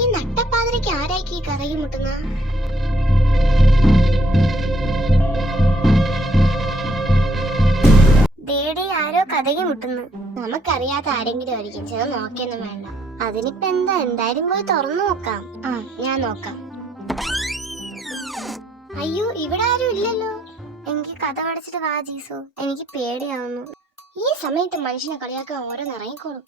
ഈ നട്ടപ്പാതിരക്ക് ആരാക്കി കറകി മുട്ടുന്ന? ദേടി ആരോ കഥകി മുട്ടുന്നു. നമുക്കറിയാത്ത ആരെങ്കിലും ആയിരിക്കും. ചെന്ന് നോക്കിയൊന്നും വേണ്ട. അതിനിപ്പോ എന്താ, എന്തായാലും പോയി തുറന്നു നോക്കാം. ഞാൻ നോക്കാം. അയ്യോ, ഇവിടെ ആരും ഇല്ലല്ലോ. എനിക്ക് കഥ പഠിച്ചിട്ട് വാ ജീസു, എനിക്ക് പേടിയാവുന്നു. ഈ സമയത്ത് മനുഷ്യനെ കളിയാക്കാൻ ഓരോന്ന് ഇറങ്ങിക്കോളും.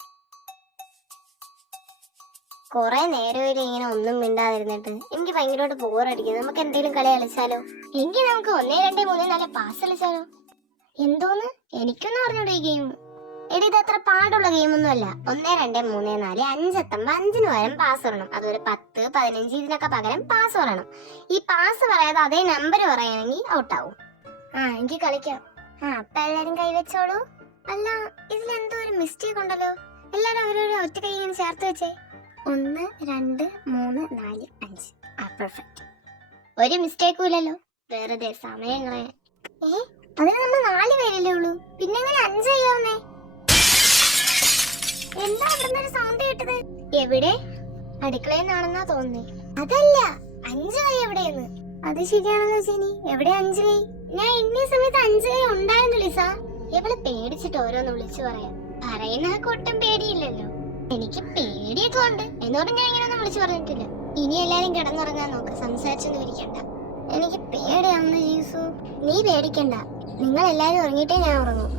കൊറേ നേരമില്ല ഇങ്ങനെ ഒന്നും മിണ്ടാതിരുന്നിട്ട്. എനിക്ക് ഭയങ്കരമായിട്ട് ബോറടിക്കുന്നു. നമുക്ക് എന്തെങ്കിലും കളി കളിച്ചാലോ? എങ്കിൽ നമുക്ക് 1 2 3 4 പാസ് കളിച്ചാലോ? എന്തോന്ന്, എനിക്കൊന്നും അറിഞ്ഞൂടെ ഈ ഗെയിം. എടി, ഇത് അത്ര പാടുള്ള ഗെയിമൊന്നും അല്ല. 1 2 3 4 5 എത്തുമ്പോ 5-ന് പകരം പാസ് പറയണം. അതുപോലെ 10 15 ഇതിനൊക്കെ പകരം പാസ് പറയണം. ഈ പാസ് പറയാതെ അതേ നമ്പർ പറയുകയാണെങ്കിൽ ഔട്ടാവും. എനിക്ക് കളിക്കാം. അപ്പൊ എല്ലാരും കൈവച്ചോളൂ. അല്ല, ഇതിലെന്തോ ഒരു മിസ്റ്റേക്ക് ഉണ്ടല്ലോ. എല്ലാരും അവരവരെ ഒറ്റ കൈ ഇങ്ങനെ ചേർത്ത് വെച്ചേ. 1 2 3 4 5. പെർഫെക്റ്റ്. ഒരു മിസ്റ്റേക്കും ഇല്ലല്ലോ. വെറുതെ സമയങ്ങളെ. അതിന് നമ്മൾ 4 പേരല്ലേ ഉള്ളൂ, പിന്നെ എങ്ങനെ 5 ചെയ്യാവുന്നേ? എന്താ അവിടെ ഒരു സൗണ്ട് കേട്ടത്? എവിടെ? അടുക്കളയിൽ നിന്നാണെന്നാ തോന്നുന്നേ. അതല്ല, 5 കൈ എവിടെയെന്ന്. അത് ശരിയാണല്ലോ ചേനി, എവിടെ 5 കൈ? ഞാൻ ഇന്ന സമയത്ത് 5 കൈ ഉണ്ടായിരുന്നു ലിസ. എവള് പേടിച്ചിട്ട് ഓരോന്ന് വിളിച്ചു പറയാം. പറയുന്ന ഒട്ടും പേടിയില്ലല്ലോ. എനിക്ക് പേടിയൊക്കെ ഉണ്ട്, എന്നോട് ഞാൻ ഇങ്ങനെയൊന്നും വിളിച്ചു പറഞ്ഞിട്ടില്ല. ഇനി എല്ലാരും കിടന്നുറങ്ങാൻ നോക്ക്, സംസാരിച്ചൊന്നും ഇരിക്കണ്ട. എനിക്ക് പേടിയാവുന്നു ജീസു. നീ പേടിക്കണ്ട, നിങ്ങൾ എല്ലാരും ഉറങ്ങിയിട്ടേ ഞാൻ ഉറങ്ങും.